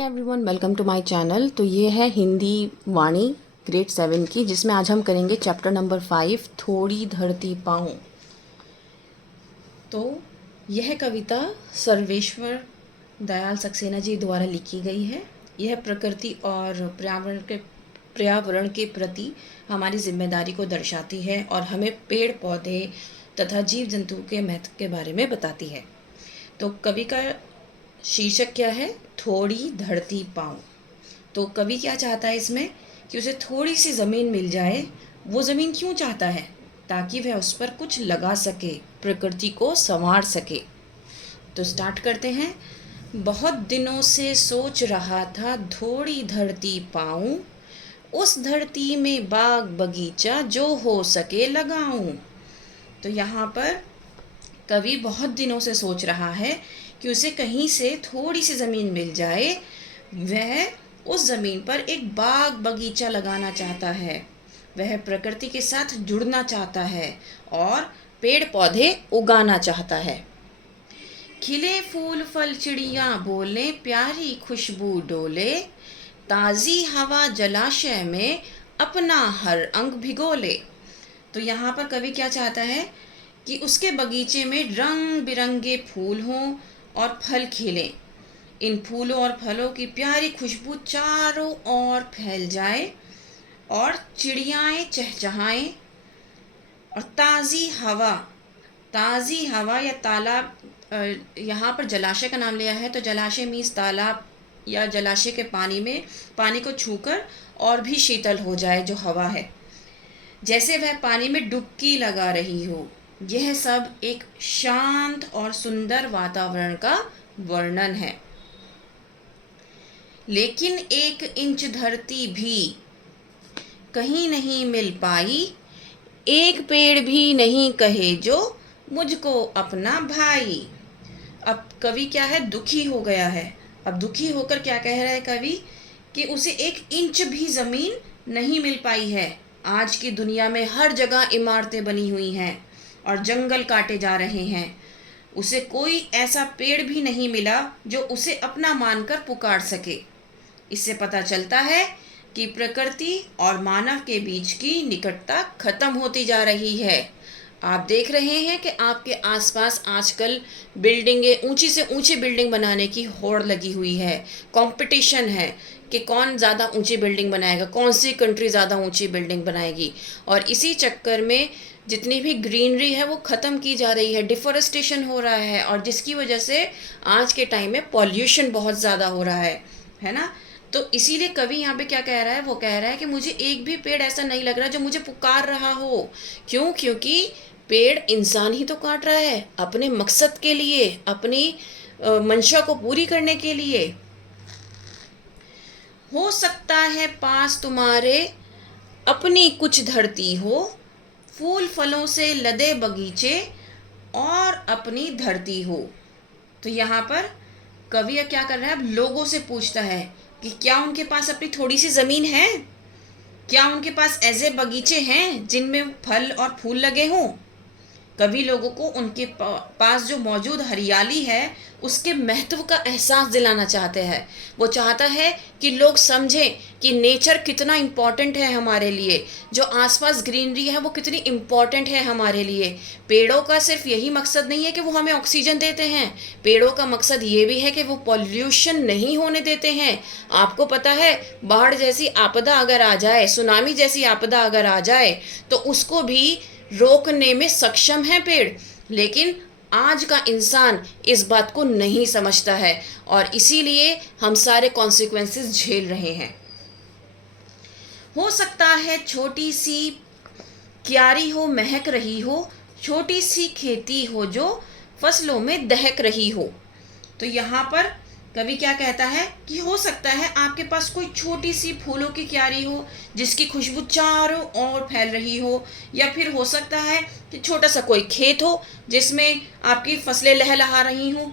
Everyone, welcome to my channel. तो ये है हिंदी वाणी ग्रेड 7 की, जिसमें आज हम करेंगे चैप्टर नंबर 5, थोड़ी धरती पाऊँ। तो यह कविता सर्वेश्वर दयाल सक्सेना जी द्वारा लिखी गई है। यह प्रकृति और पर्यावरण के प्रति हमारी जिम्मेदारी को दर्शाती है और हमें पेड़ पौधे तथा जीव जंतु के महत्व के बारे में बताती है। तो कवि का शीर्षक क्या है? थोड़ी धरती पाऊँ। तो कवि क्या चाहता है इसमें कि उसे थोड़ी सी ज़मीन मिल जाए। वो ज़मीन क्यों चाहता है? ताकि वह उस पर कुछ लगा सके, प्रकृति को संवार सके। तो स्टार्ट करते हैं। बहुत दिनों से सोच रहा था थोड़ी धरती पाऊँ, उस धरती में बाग बगीचा जो हो सके लगाऊं। तो यहाँ पर कवि बहुत दिनों से सोच रहा है कि उसे कहीं से थोड़ी सी ज़मीन मिल जाए, वह उस ज़मीन पर एक बाग बगीचा लगाना चाहता है। वह प्रकृति के साथ जुड़ना चाहता है और पेड़ पौधे उगाना चाहता है। खिले फूल फल चिड़िया बोले, प्यारी खुशबू डोले, ताज़ी हवा जलाशय में अपना हर अंग भिगोले। तो यहाँ पर कवि क्या चाहता है कि उसके बगीचे में रंग बिरंगे फूल हों और फल खिलें। इन फूलों और फलों की प्यारी खुशबू चारों ओर फैल जाए और चिड़ियाएँ चहचहाएं और ताज़ी हवा या तालाब, यहाँ पर जलाशय का नाम लिया है, तो जलाशय मीन्स तालाब या जलाशय के पानी को छूकर और भी शीतल हो जाए जो हवा है, जैसे वह पानी में डुबकी लगा रही हो। यह सब एक शांत और सुंदर वातावरण का वर्णन है। लेकिन 1 इंच धरती भी कहीं नहीं मिल पाई, एक पेड़ भी नहीं कहे जो मुझको अपना भाई। अब कवि क्या है? दुखी हो गया है। अब दुखी होकर क्या कह रहा है कवि कि उसे 1 इंच भी ज़मीन नहीं मिल पाई है। आज की दुनिया में हर जगह इमारतें बनी हुई हैं और जंगल काटे जा रहे हैं। उसे कोई ऐसा पेड़ भी नहीं मिला जो उसे अपना मानकर पुकार सके। इससे पता चलता है कि प्रकृति और मानव के बीच की निकटता खत्म होती जा रही है। आप देख रहे हैं कि आपके आसपास आजकल बिल्डिंगें, ऊंची से ऊंची बिल्डिंग बनाने की होड़ लगी हुई है। कंपटीशन है कि कौन ज़्यादा ऊंची बिल्डिंग बनाएगा, कौन सी कंट्री ज़्यादा ऊंची बिल्डिंग बनाएगी। और इसी चक्कर में जितनी भी ग्रीनरी है वो ख़त्म की जा रही है, डिफॉरेस्टेशन हो रहा है, और जिसकी वजह से आज के टाइम में पॉल्यूशन बहुत ज़्यादा हो रहा है ना। तो इसीलिए कवि यहाँ पे क्या कह रहा है? वो कह रहा है कि मुझे एक भी पेड़ ऐसा नहीं लग रहा जो मुझे पुकार रहा हो। क्यों? क्योंकि पेड़ इंसान ही तो काट रहा है अपने मकसद के लिए, अपनी मंशा को पूरी करने के लिए। हो सकता है पास तुम्हारे अपनी कुछ धरती हो, फूल फलों से लदे बगीचे और अपनी धरती हो। तो यहाँ पर कवि क्या कर रहा है? अब लोगों से पूछता है कि क्या उनके पास अपनी थोड़ी सी ज़मीन है? क्या उनके पास ऐसे बगीचे हैं जिनमें फल और फूल लगे हों? कवि लोगों को उनके पास जो मौजूद हरियाली है उसके महत्व का एहसास दिलाना चाहते हैं। वो चाहता है कि लोग समझें कि नेचर कितना इम्पॉर्टेंट है हमारे लिए, जो आसपास ग्रीनरी है वो कितनी इम्पॉर्टेंट है हमारे लिए। पेड़ों का सिर्फ यही मकसद नहीं है कि वो हमें ऑक्सीजन देते हैं, पेड़ों का मकसद ये भी है कि वो पॉल्यूशन नहीं होने देते हैं। आपको पता है, बाढ़ जैसी आपदा अगर आ जाए, सुनामी जैसी आपदा अगर आ जाए, तो उसको भी रोकने में सक्षम है पेड़। लेकिन आज का इंसान इस बात को नहीं समझता है और इसीलिए हम सारे कॉन्सिक्वेंसेस झेल रहे हैं। हो सकता है छोटी सी क्यारी हो, महक रही हो, छोटी सी खेती हो जो फसलों में दहक रही हो। तो यहाँ पर कवि क्या कहता है कि हो सकता है आपके पास कोई छोटी सी फूलों की क्यारी हो जिसकी खुशबू चारों ओर फैल रही हो, या फिर हो सकता है कि छोटा सा कोई खेत हो जिसमें आपकी फसलें लहलहा रही हों।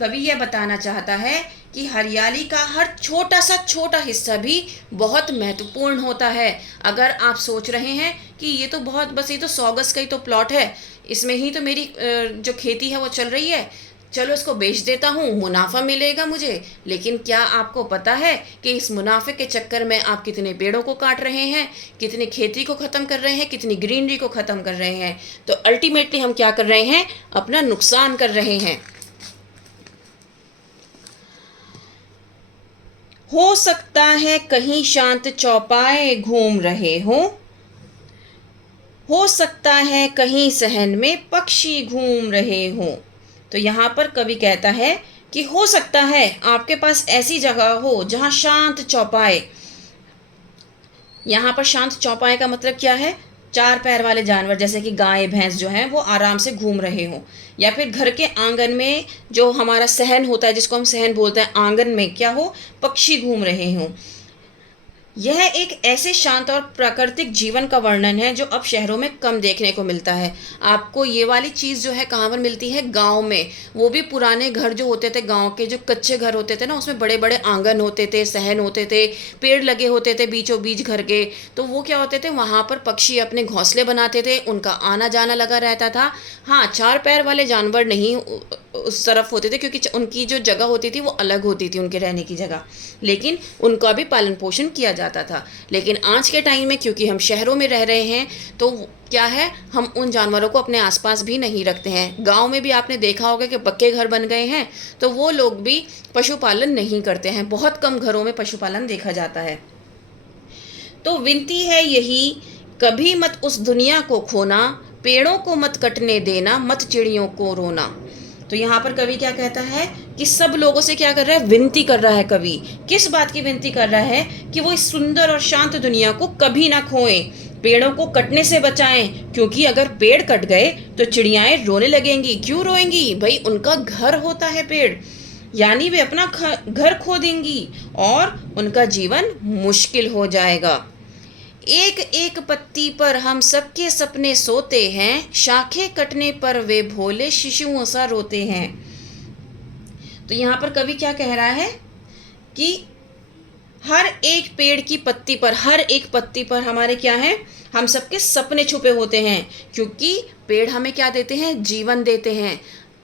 कवि यह बताना चाहता है कि हरियाली का हर छोटा हिस्सा भी बहुत महत्वपूर्ण होता है। अगर आप सोच रहे हैं कि ये तो 100 गज का ही तो प्लॉट है, इसमें ही तो मेरी जो खेती है वो चल रही है, चलो इसको बेच देता हूँ, मुनाफा मिलेगा मुझे। लेकिन क्या आपको पता है कि इस मुनाफे के चक्कर में आप कितने पेड़ों को काट रहे हैं, कितनी खेती को ख़त्म कर रहे हैं, कितनी ग्रीनरी को ख़त्म कर रहे हैं। तो अल्टीमेटली हम क्या कर रहे हैं, अपना नुकसान कर रहे हैं। हो सकता है कहीं शांत चौपाए घूम रहे हो सकता है कहीं सहन में पक्षी घूम रहे हों। तो यहाँ पर कवि कहता है कि हो सकता है आपके पास ऐसी जगह हो जहाँ शांत चौपाए। यहाँ पर शांत चौपाए का मतलब क्या है, चार पैर वाले जानवर जैसे कि गाय भैंस जो हैं वो आराम से घूम रहे हों, या फिर घर के आंगन में जो हमारा सहन होता है, जिसको हम सहन बोलते हैं, आंगन में क्या हो, पक्षी घूम रहे हों। यह एक ऐसे शांत और प्राकृतिक जीवन का वर्णन है जो अब शहरों में कम देखने को मिलता है। आपको ये वाली चीज़ जो है कहाँ पर मिलती है, गांव में। वो भी पुराने घर जो होते थे, गांव के जो कच्चे घर होते थे ना, उसमें बड़े बड़े आंगन होते थे, सहन होते थे, पेड़ लगे होते थे बीचों बीच घर के। तो वो क्या होते थे, वहाँ पर पक्षी अपने घोंसले बनाते थे, उनका आना जाना लगा रहता था। हाँ, चार पैर वाले जानवर नहीं उस तरफ होते थे, क्योंकि उनकी जो जगह होती थी वो अलग होती थी, उनके रहने की जगह, लेकिन उनका भी पालन पोषण किया जाता था। लेकिन आज के टाइम में क्योंकि हम शहरों में रह रहे हैं, तो क्या है, हम उन जानवरों को अपने आसपास भी नहीं रखते हैं। गांव में भी आपने देखा होगा कि पक्के घर बन गए हैं, तो वो लोग भी पशुपालन नहीं करते हैं। बहुत कम घरों में पशुपालन देखा जाता है। तो विनती है यही, कभी मत उस दुनिया को खोना, पेड़ों को मत कटने देना, मत चिड़ियों को रोना। तो यहाँ पर कवि क्या कहता है कि सब लोगों से क्या कर रहा है, विनती कर रहा है। कवि किस बात की विनती कर रहा है, कि वो इस सुंदर और शांत दुनिया को कभी ना खोएं, पेड़ों को कटने से बचाएं, क्योंकि अगर पेड़ कट गए तो चिड़ियाएं रोने लगेंगी। क्यों रोएंगी भाई, उनका घर होता है पेड़, यानी वे अपना घर खो देंगी और उनका जीवन मुश्किल हो जाएगा। एक एक पत्ती पर हम सबके सपने सोते हैं, शाखें कटने पर वे भोले शिशुओं सा रोते हैं। तो यहाँ पर कवि क्या कह रहा है कि हर एक पेड़ की पत्ती पर, हर एक पत्ती पर हमारे क्या है, हम सबके सपने छुपे होते हैं, क्योंकि पेड़ हमें क्या देते हैं, जीवन देते हैं।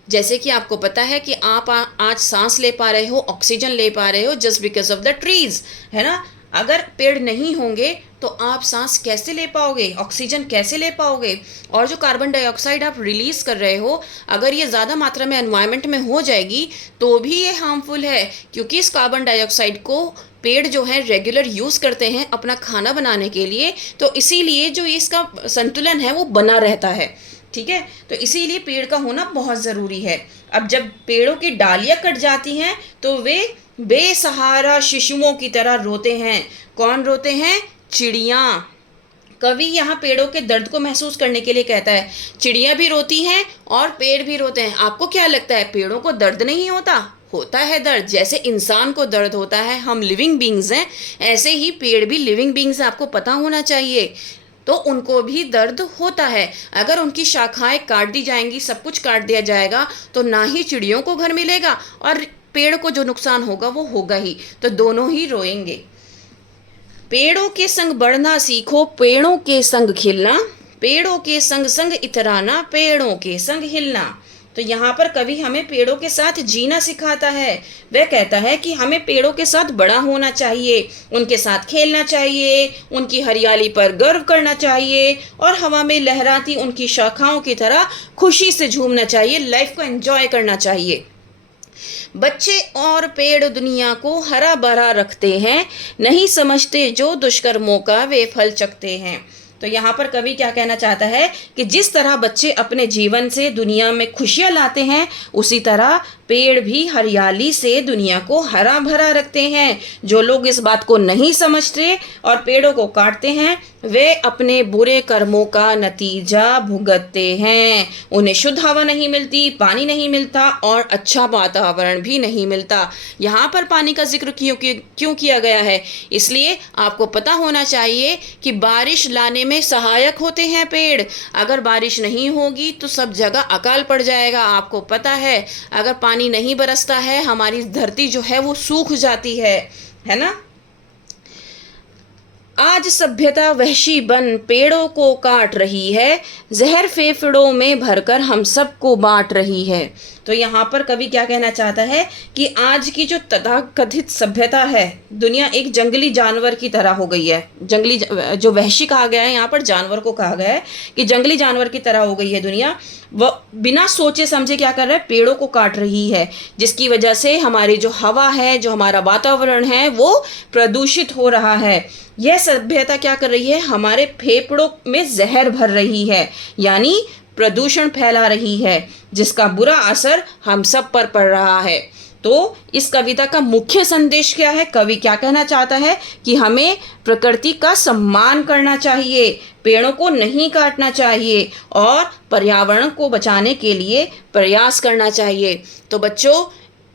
जैसे कि आपको पता है कि आप आज सांस ले पा रहे हो, ऑक्सीजन ले पा रहे हो, just because of the trees, है ना। अगर पेड़ नहीं होंगे तो आप सांस कैसे ले पाओगे, ऑक्सीजन कैसे ले पाओगे। और जो कार्बन डाइऑक्साइड आप रिलीज कर रहे हो, अगर ये ज़्यादा मात्रा में एनवायरनमेंट में हो जाएगी तो भी ये हार्मफुल है, क्योंकि इस कार्बन डाइऑक्साइड को पेड़ जो है रेगुलर यूज़ करते हैं अपना खाना बनाने के लिए। तो इसीलिए जो इसका संतुलन है वो बना रहता है, ठीक है। तो इसीलिए पेड़ का होना बहुत ज़रूरी है। अब जब पेड़ों की डालियाँ कट जाती हैं तो वे बेसहारा शिशुओं की तरह रोते हैं। कौन रोते हैं, चिड़ियाँ। कवि यहाँ पेड़ों के दर्द को महसूस करने के लिए कहता है, चिड़ियाँ भी रोती हैं और पेड़ भी रोते हैं। आपको क्या लगता है, पेड़ों को दर्द नहीं होता? होता है दर्द। जैसे इंसान को दर्द होता है, हम लिविंग बींग्स हैं, ऐसे ही पेड़ भी लिविंग बींग्स, आपको पता होना चाहिए। तो उनको भी दर्द होता है। अगर उनकी शाखाएं काट दी जाएंगी, सब कुछ काट दिया जाएगा, तो ना ही चिड़ियों को घर मिलेगा और पेड़ को जो नुकसान होगा वो होगा ही। तो दोनों ही रोएंगे। पेड़ों के संग बढ़ना सीखो, पेड़ों के संग खिलना, पेड़ों के संग संग इतराना, पेड़ों के संग हिलना। तो यहाँ पर कवि हमें पेड़ों के साथ जीना सिखाता है। वह कहता है कि हमें पेड़ों के साथ बड़ा होना चाहिए, उनके साथ खेलना चाहिए, उनकी हरियाली पर गर्व करना चाहिए और हवा में लहराती उनकी शाखाओं की तरह खुशी से झूमना चाहिए, लाइफ को एंजॉय करना चाहिए। बच्चे और पेड़ दुनिया को हरा भरा रखते हैं, नहीं समझते जो दुष्कर्मों का वे फल चखते हैं। तो यहाँ पर कवि क्या कहना चाहता है कि जिस तरह बच्चे अपने जीवन से दुनिया में खुशियाँ लाते हैं, उसी तरह पेड़ भी हरियाली से दुनिया को हरा भरा रखते हैं। जो लोग इस बात को नहीं समझते और पेड़ों को काटते हैं, वे अपने बुरे कर्मों का नतीजा भुगतते हैं। उन्हें शुद्ध हवा नहीं मिलती, पानी नहीं मिलता और अच्छा वातावरण भी नहीं मिलता। यहाँ पर पानी का जिक्र क्यों किया गया है? इसलिए आपको पता होना चाहिए कि बारिश लाने में सहायक होते हैं पेड़। अगर बारिश नहीं होगी तो सब जगह अकाल पड़ जाएगा। आपको पता है, अगर पानी नहीं बरसता है, हमारी धरती जो है वो सूख जाती है ना। आज सभ्यता वहशी बन पेड़ों को काट रही है, जहर फेफड़ों में भरकर हम सबको बांट रही है। तो यहाँ पर कवि क्या कहना चाहता है कि आज की जो तथाकथित सभ्यता है, दुनिया एक जंगली जानवर की तरह हो गई है। जंगली जो वहशी कहा गया है, यहाँ पर जानवर को कहा गया है कि जंगली जानवर की तरह हो गई है दुनिया। वह बिना सोचे समझे क्या कर रहा है, पेड़ों को काट रही है, जिसकी वजह से हमारी जो हवा है, जो हमारा वातावरण है, वो प्रदूषित हो रहा है। यह सभ्यता क्या कर रही है, हमारे फेफड़ों में जहर भर रही है, यानी प्रदूषण फैला रही है, जिसका बुरा असर हम सब पर पड़ रहा है। तो इस कविता का मुख्य संदेश क्या है, कवि क्या कहना चाहता है कि हमें प्रकृति का सम्मान करना चाहिए, पेड़ों को नहीं काटना चाहिए और पर्यावरण को बचाने के लिए प्रयास करना चाहिए। तो बच्चों,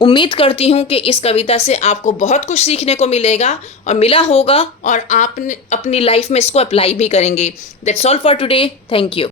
उम्मीद करती हूँ कि इस कविता से आपको बहुत कुछ सीखने को मिलेगा और मिला होगा, और आप अपनी लाइफ में इसको अप्लाई भी करेंगे। That's all for today. Thank you.